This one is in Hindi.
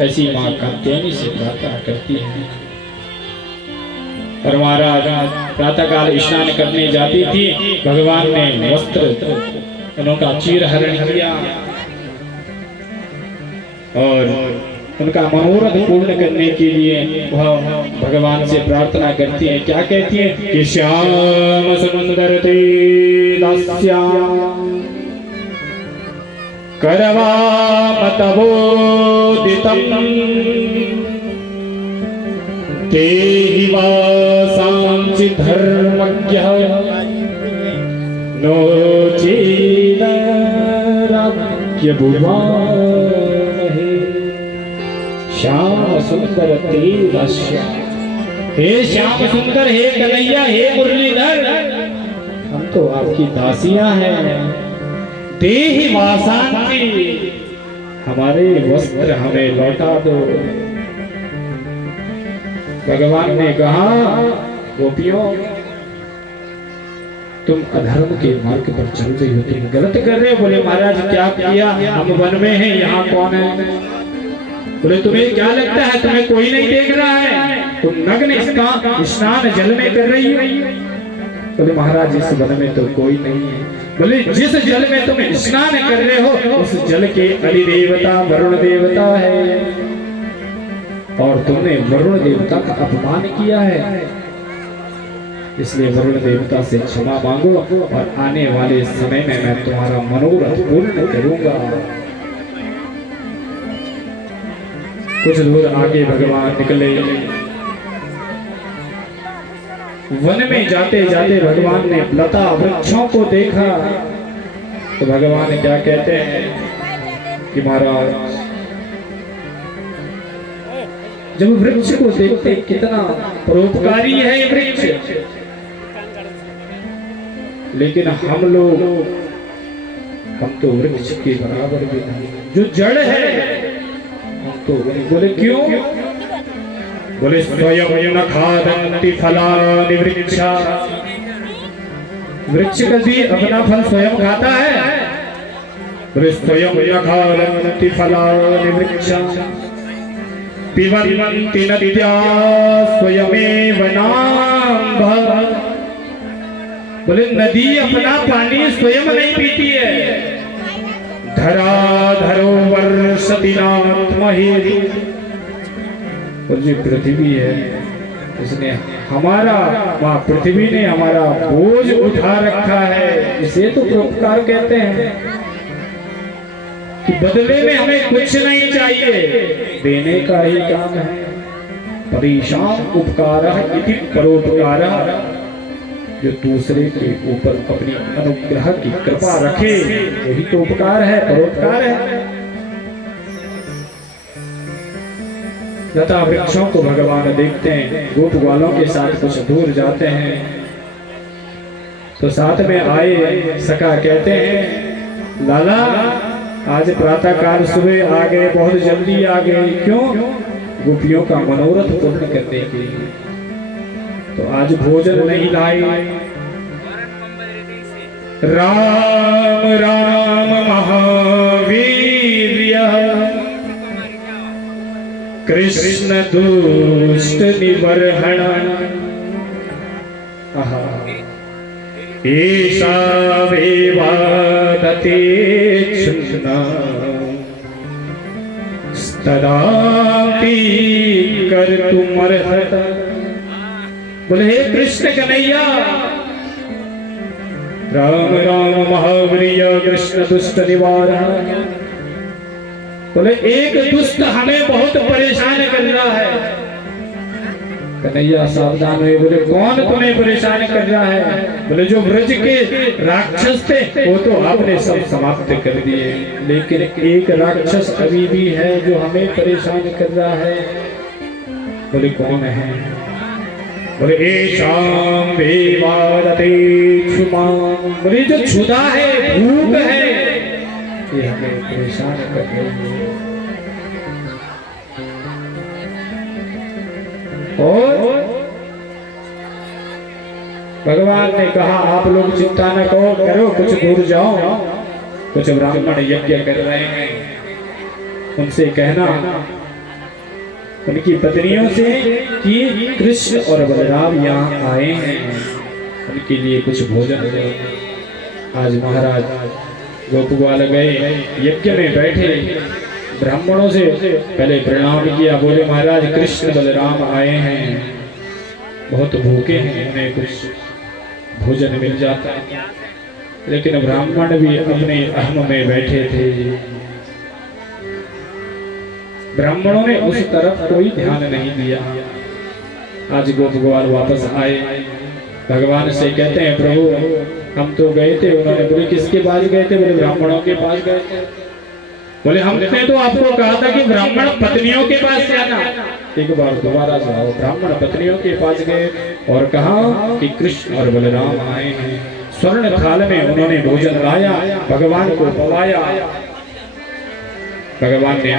ऐसी माँ कात्यायनी से प्रार्थना करती है। और महाराज प्रातःकाल स्नान करने जाती थी, भगवान ने वस्त्र उनका चीरहरण किया और उनका मनोरथ पूर्ण करने के लिए वह भगवान से प्रार्थना करती है। क्या कहती है कि श्याम सुंदर ते दास्याम करवामतवोदितं तेहि वासांसि धर्मज्ञः नो चेदराज्ञभुवामहे। श्याम सुंदर ते दास्याम, हे श्याम सुंदर, हे कन्हैया, हे मुरलीधर, हम तो आपकी दासियां हैं। देहि वासांसि, हमारे वस्त्र हमें लौटा दो। भगवान ने कहा गोपियों, तुम अधर्म के मार्ग पर चल रही हो, तुम गलत कर रहे हो। बोले महाराज क्या किया, हम वन में हैं, यहाँ कौन है? बोले तुम्हें क्या लगता है, तुम्हें कोई नहीं देख रहा है? तुम नग्न स्नान जल में कर रही हो। बोले महाराज इस वन में तो कोई नहीं है। बोले जिस जल में तुम स्नान कर रहे हो उस जल के अधिदेवता वरुण देवता है और तुमने वरुण देवता का अपमान किया है, इसलिए वरुण देवता से क्षमा मांगो और आने वाले समय में मैं तुम्हारा मनोरथ पूर्ण करूंगा। कुछ दूर आगे भगवान निकले। वन में जाते जाते भगवान ने लता वृक्षों को देखा तो भगवान क्या कहते हैं कि महाराज जब वृक्ष को देखते कितना परोपकारी है ये वृक्ष, लेकिन हम तो वृक्ष के बराबर भी नहीं, जो जड़ है हम तो। बोले क्यों? बोले स्वयं न खादन्ति फलानि वृक्षा, वृक्ष कभी अपना फल स्वयं खाता है? बोले स्वयं न खादन्ति फलानि वृक्षा पिबन्ति नद्या स्वयमेव नाम्भः। बोले नदी अपना पानी स्वयं नहीं पीती है। धराधरो वर्षति नात्महेति, और जो पृथ्वी है इसने हमारा, माँ पृथ्वी ने हमारा बोझ उठा रखा है, इसे तो परोपकार कहते हैं कि बदले में हमें कुछ नहीं चाहिए, देने का ही काम है। परेशान उपकारः इति परोपकारः, जो दूसरे के ऊपर अपनी अनुग्रह की कृपा रखे यही तो उपकार है, परोपकार है। लता वृक्षों को भगवान देखते हैं, गोप ग्वालों के साथ कुछ दूर जाते हैं तो साथ में आए सखा कहते हैं लाला आज प्रातःकाल सुबह आ गए, बहुत जल्दी आ गए, क्यों? गोपियों का मनोरथ पूर्ण करने के लिए। तो आज भोजन नहीं लाए। राम राम महावीर्य कृष्ण दुष्ट निवर्हण, ऐसा वेवादते क्षुण्णा तदापि कर्तुमर्हत। बोले हे कृष्ण कन्हैया, राम राम महावीर्य कृष्ण दुष्ट निवारण। बोले एक दुष्ट हमें बहुत परेशान कर रहा है। कन्हैया सावधान हुए। बोले कौन तुम्हें परेशान कर रहा है? बोले जो ब्रज के राक्षस थे वो तो आपने सब समाप्त कर दिए, लेकिन एक राक्षस अभी भी है जो हमें परेशान कर रहा है। बोले कौन है? बोले ऐशाम वेवादते क्षुमा। बोले जो क्षुधा है, भूख है, ये हमें परेशान कर रही है। और भगवान ने कहा आप लोग चिंता न करो, कुछ दूर जाओ, कुछ ब्राह्मण यज्ञ कर रहे हैं, उनसे कहना उनकी पत्नियों से कि कृष्ण और बलराम यहाँ आए हैं, उनके लिए कुछ भोजन दो। आज महाराज गोप ग्वाल गए, यज्ञ में बैठे, ब्राह्मणों से पहले प्रणाम किया, बोले महाराज कृष्ण बलराम आए हैं, बहुत भूखे हैं, उन्हें कुछ भोजन मिल जाता है। लेकिन ब्राह्मण भी अपने अहम में बैठे थे, ब्राह्मणों ने उस तरफ कोई ध्यान नहीं दिया। आज गोप ग्वाल वापस आए, भगवान से कहते हैं प्रभु हम तो गए थे। उन्होंने बोले किसके पास गए थे? बोले ब्राह्मणों के पास गए थे। बोले हमने तो आपको कहा था कि ब्राह्मण पत्नियों के पास जाना। एक बार दोबारा जाओ। ब्राह्मण पत्नियों के पास गए और कहा कि कृष्ण और बलराम आए हैं। स्वर्ण थाल में उन्होंने भोजन लाया, भगवान को पवाया। भगवान ने